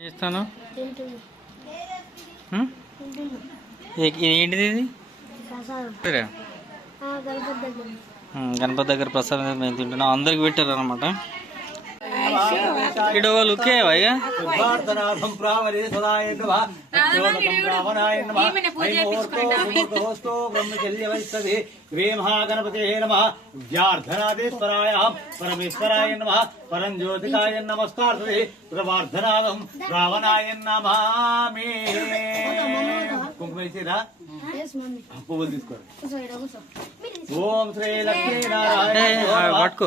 చేస్తాను. ఏంటిది ఇది? గణపతి దగ్గర. ప్రసాదం మేము తింటున్నాం. అందరికి పెట్టారు అనమాట ఉక్కేవా ఇక ప్రార్థనాథం ప్రావరే సదాయ నమః అత్యోదకం రావణాయ నమః సుమూర్తోస్తు బ్రహ్మచర్య వైస్తవి శ్రీ మహాగణపతే నమః వ్యార్థనాదేశ్వరాయ పరమేశ్వరాయ నమః పరంజ్యోతికాయ నమస్కారతే ప్రార్థనాథం రావణాయ నమామి కుంకుమ వేసిరా పువ్వులు తీసుకోండి ఓం శ్రీ లక్ష్మీనారాయణ.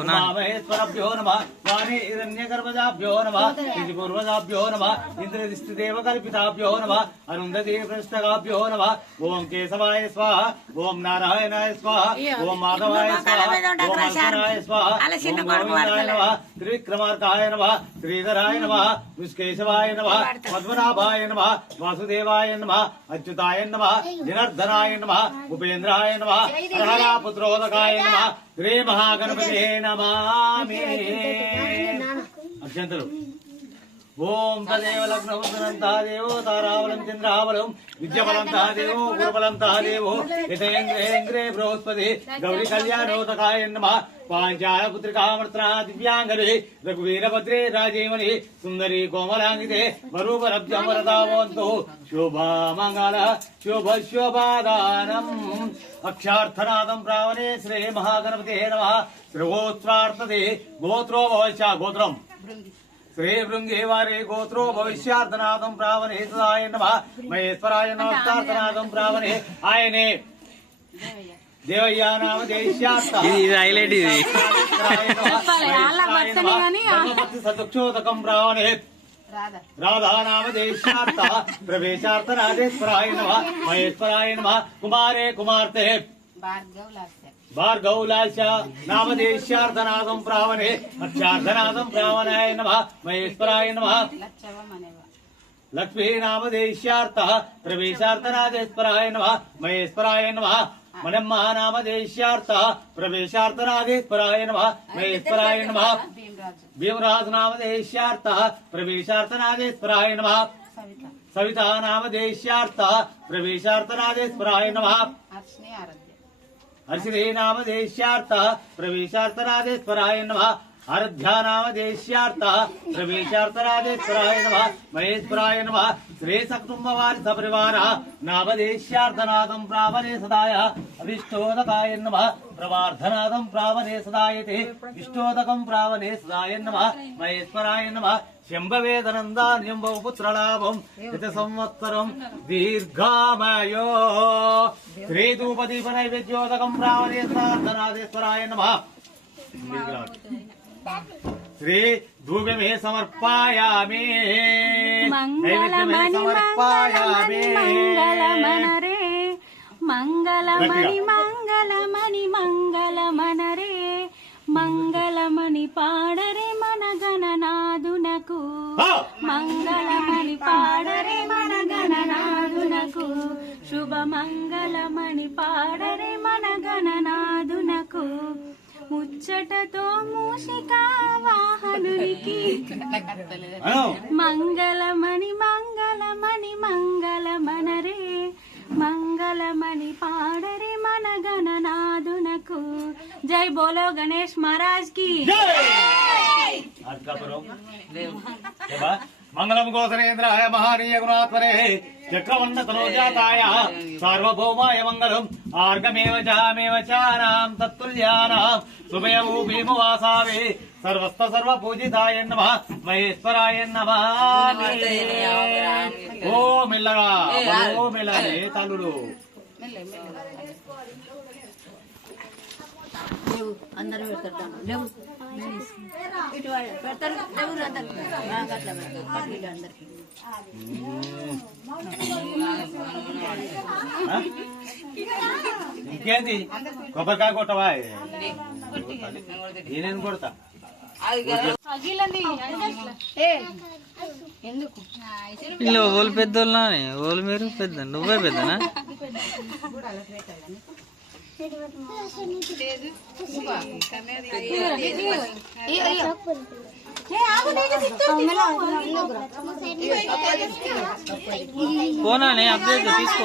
మహేశ్వరభ్యో నమ. వాణి హిరణ్యగర్భజాభ్యో నమ. పూర్వజాభ్యో నమ. ఇంద్రదిష్టిదేవ కల్పితాభ్యో నమ. అరుంధతి పృష్ఠగాభ్యో నమ. ఓం కేశవాయ స్వాహ. ఓం నారాయణాయ స్వాహ. ఓం మాధవాయ స్వాహ. ఓం అర్జునాయ స్వాహ. ఓం గోవిందాయ నమ. త్రివిక్రమార్కాయ నమ శ్రీధరాయ నమ విష్కేశవాయ నమ పద్మనాభాయ నమ వాసుదేవాయ నమ అచ్యుతాయ నమ జనార్దనాయ నమ ఉపేంద్రాయ నమ పుత్రోదకాయ నమ శ్రీ మహాగణపతి నమామి. అక్షంతలు. ఓం తదేవ లగ్నవంతనంతా తాదేవో తారావలం చంద్రావలం విద్యబలం తాదేవో గురుబలం తాదేవో యతేంద్రేంద్రే బృహస్పతి గౌరీ కళ్యాణోదకాయ నమ పాంచాల పుత్రికామర్త్రా దివ్యాంగరి రఘువీరభద్రే రాజేమణి సుందరి కోమలాంగితే వరూపరభ్యమరతావంతు శుభమంగళ శుభ శుభాదానం అక్షార్థనాథం ప్రావణే శ్రీ మహాగణపతి నమ శ్రీగోత్రార్థతే గోత్రో భవిష్య గోత్రం. శ్రీ భృంగే వారే గోత్రో భవిష్యార్థనాథం ప్రావణే సదాయ నమ మహేశ్వరాయ నమస్తార్థనాథం ప్రావణే ఆయనే దేవయ్యా నామ దేశ్యార్థ ఇది ఇది హైలైట్ ఇది సదుక్షోదకం ప్రావణే రాధా నామ దేశ్యార్థ ప్రవేశార్థ రాజేశ్వరాయ నమ మహేశ్వరాయ నమ కుమారే కుమార్తె భార్గౌలాశ నామదేశ్యార్థనాథం ప్రావణే అక్షార్థనాథం ప్రావణాయ నమ మహేశ్వరాయ నమ. లక్ష్మీ నామదేశ్యార్థ ప్రవేశార్థనాథేశ్వరాయ నమ మహేశ్వరాయ నమ. మనమ్మ నామదేశ్యార్థ ప్రవేశార్థనాథేశ్వరాయ నమ మహేశ్వరాయ నమ. భీమరాజు నామదేశ్యార్థ ప్రవేశార్థనాథేశ్వరాయ నమ. సవితా. నామదేశ్యార్థ ప్రవేశార్థనాథేశ్వరాయ నమ. అశ్రీనామదేశ్యార్థ ప్రవేశార్థనాదేశ్వరాయ ప్రవేశార్థనాథేశ్వరాయ నమ ఆరాధ్యా నామదేశ్యార్థ ప్రవేశార్థనాథేశ్వరాయ నమ మహేశ్వరాయ నమ శ్రీ సకుటుంబవారి సపరివార నామదేశ్యార్థనాథం ప్రావనే సదాయ అవిష్టోదకాయ నమ ప్రవార్థనాథం ప్రావనే సదాయతే ఇష్టోదకం ప్రావనే సదాయ నమ మహేశ్వరాయ నమ శంభవేదనందాన్యం బహుపుత్రలాభం ఇత సంవత్సరం దీర్ఘామయో శ్రీధూపదీప నైవేద్యోదకం ప్రావనే సాధనాదేశ్వరాయ నమ శ్రీ ధూపమే సమర్పాయామి. నైవేద్యమే సమర్పాయామి. మంగళమనరే మంగళమణి మంగళమణి మంగళమనరే మంగళమణి పాడరే మన గణనాదునకు! మంగళమణి పాడరే మన గణనాదునకు శుభ మంగళమణి పాడరే మన గణనాదునకు ముచ్చటతో మూషిక వాహనునికి మంగళమణి మంగళమణి జై బోలో గణేష్ మహారాజ్కి మంగళం గోసరేంద్రాయ మహానీయ గుణాత్మనే చక్రవండ తనోజాతాయ సార్వభౌమాయ మంగళం ఆర్గమేవ చామేవ చానాం తత్తుల్యానాం సుమయము భీమవాసావే సర్వస్త సర్వ పూజితాయ నమ మహేశ్వరాయ నమ ఓ మెల్లగా ఓ మెల్లగా తల్లుడు లేవు అందరూ పెడతారు. లేవు. ఇటు పెడతారు లేవు అందరు బాగా అట్లా పెడతారు పట్టిలు అందరికి. ఆ? ఇంకేంది కొబ్బరికాయ కొట్టవా? నేనేం కొడతా? ఎందుకు? వీళ్ళు ఓళ్ళు పెద్దోళ్ళనా? ఓళ్ళు మీరు పెద్ద నువ్వే పెద్దనా? పోనా నే అప్డేట్ తీసుకో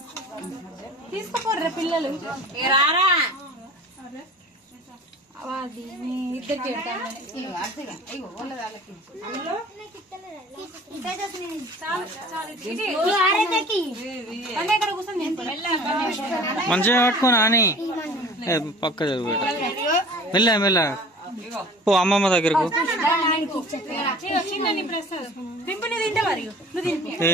తీసుకుపోర్రా పిల్లలు రారా అది ఇద్దరు? మంచిగా పట్టుకొని అని పక్క చదువు మెల్ల మెల్ల పో అమ్మమ్మ దగ్గరకు ఏ